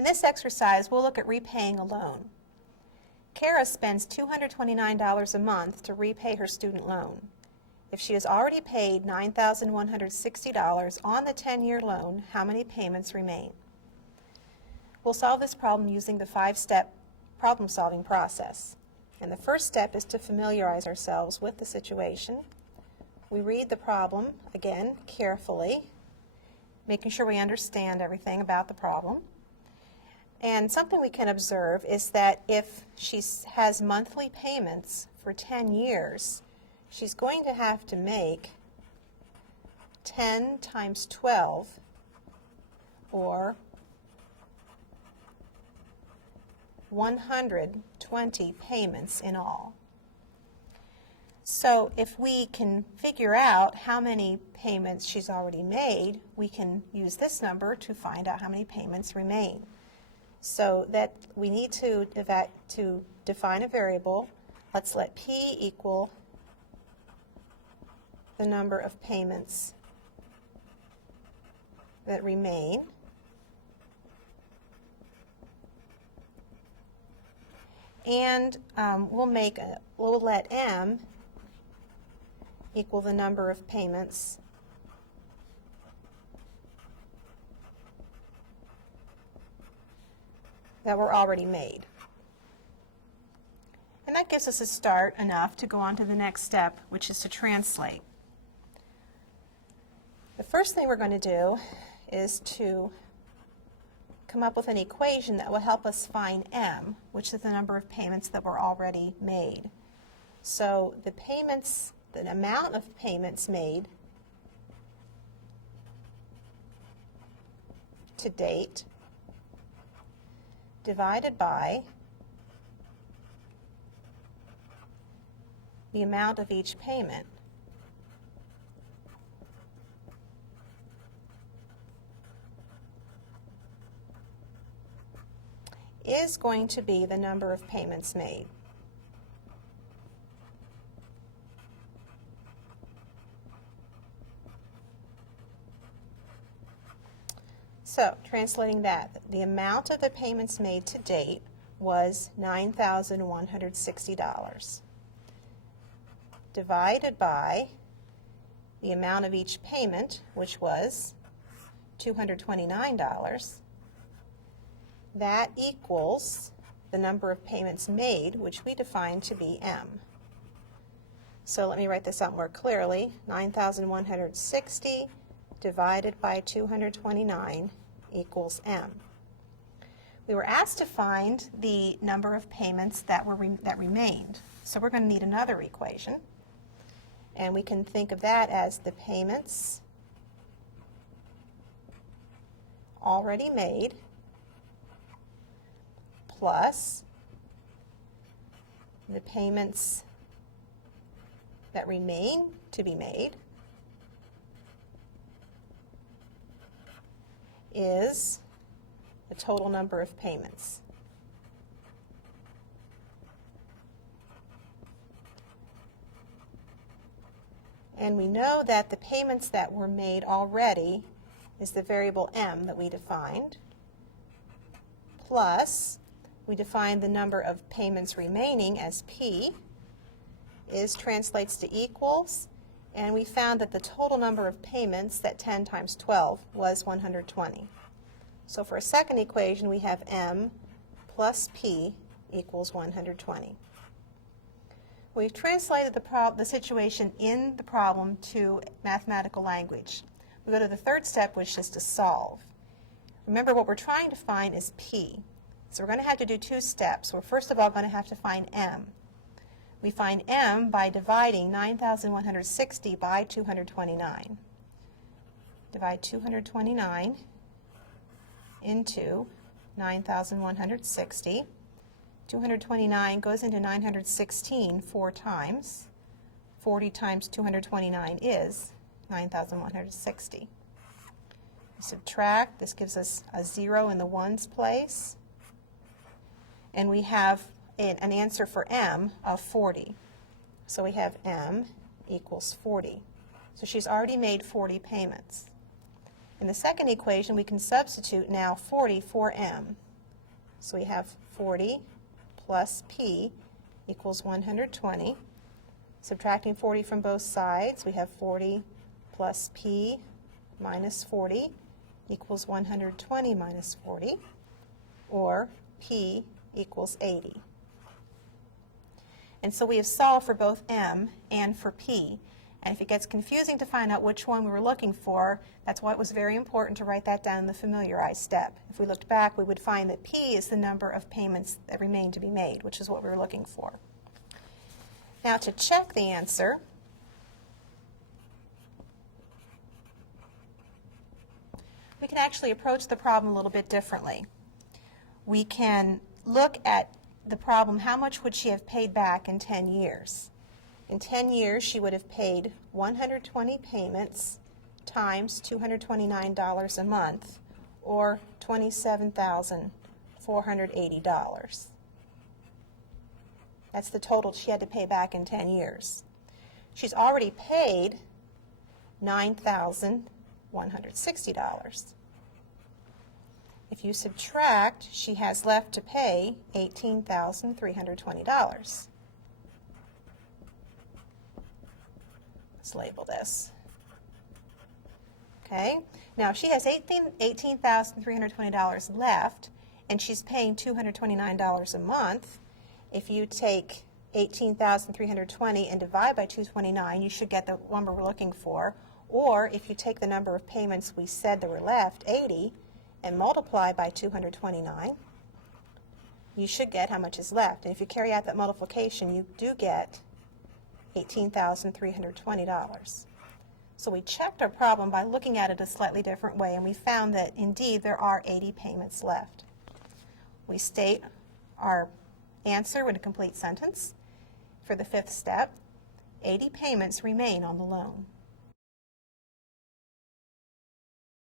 In this exercise, we'll look at repaying a loan. Kara spends $229 a month to repay her student loan. If she has already paid $9,160 on the 10-year loan, how many payments remain? We'll solve this problem using the 5-step problem-solving process. And the first step is to familiarize ourselves with the situation. We read the problem, again, carefully, making sure we understand everything about the problem. And something we can observe is that if she has monthly payments for 10 years, she's going to have to make 10 times 12, or 120 payments in all. So if we can figure out how many payments she's already made, we can use this number to find out how many payments remain. So that we need to define a variable. Let's let P equal the number of payments that remain. And we'll let M equal the number of payments that were already made. And that gives us a start enough to go on to the next step, which is to translate. The first thing we're going to do is to come up with an equation that will help us find M, which is the number of payments that were already made. So the amount of payments made to date divided by the amount of each payment is going to be the number of payments made. So, translating that, the amount of the payments made to date was $9,160 divided by the amount of each payment, which was $229. That equals the number of payments made, which we define to be M. So let me write this out more clearly. 9,160 divided by 229 equals M. We were asked to find the number of payments that remained. So we're going to need another equation. And we can think of that as the payments already made plus the payments that remain to be made is the total number of payments. And we know that the payments that were made already is the variable M that we defined, plus we defined the number of payments remaining as P translates to equals, and we found that the total number of payments, that 10 times 12, was 120. So for a second equation, we have M plus P equals 120. We've translated the situation in the problem to mathematical language. We go to the third step, which is to solve. Remember, what we're trying to find is P. So we're going to have to do two steps. We're first of all going to have to find M. We find M by dividing 9,160 by 229. Divide 229 into 9,160. 229 goes into 916 4 times. 40 times 229 is 9,160. Subtract, this gives us a 0 in the ones place. And we have an answer for M of 40. So we have M equals 40. So she's already made 40 payments. In the second equation, we can substitute now 40 for M. So we have 40 plus P equals 120. Subtracting 40 from both sides, we have 40 plus P minus 40 equals 120 minus 40, or P equals 80. And so we have solved for both M and for P. And if it gets confusing to find out which one we were looking for, that's why it was very important to write that down in the familiarize step. If we looked back, we would find that P is the number of payments that remain to be made, which is what we were looking for. Now to check the answer, we can actually approach the problem a little bit differently. We can look at the problem, how much would she have paid back in 10 years? In 10 years, she would have paid 120 payments times $229 a month, or $27,480. That's the total she had to pay back in 10 years. She's already paid $9,160. If you subtract, she has left to pay $18,320. Let's label this. Okay, now if she has $18,320 left and she's paying $229 a month, if you take 18,320 and divide by 229, you should get the number we're looking for. Or if you take the number of payments we said that were left, 80, and multiply by 229, you should get how much is left. And if you carry out that multiplication, you do get $18,320. So we checked our problem by looking at it a slightly different way, and we found that indeed there are 80 payments left. We state our answer in a complete sentence. For the fifth step, 80 payments remain on the loan.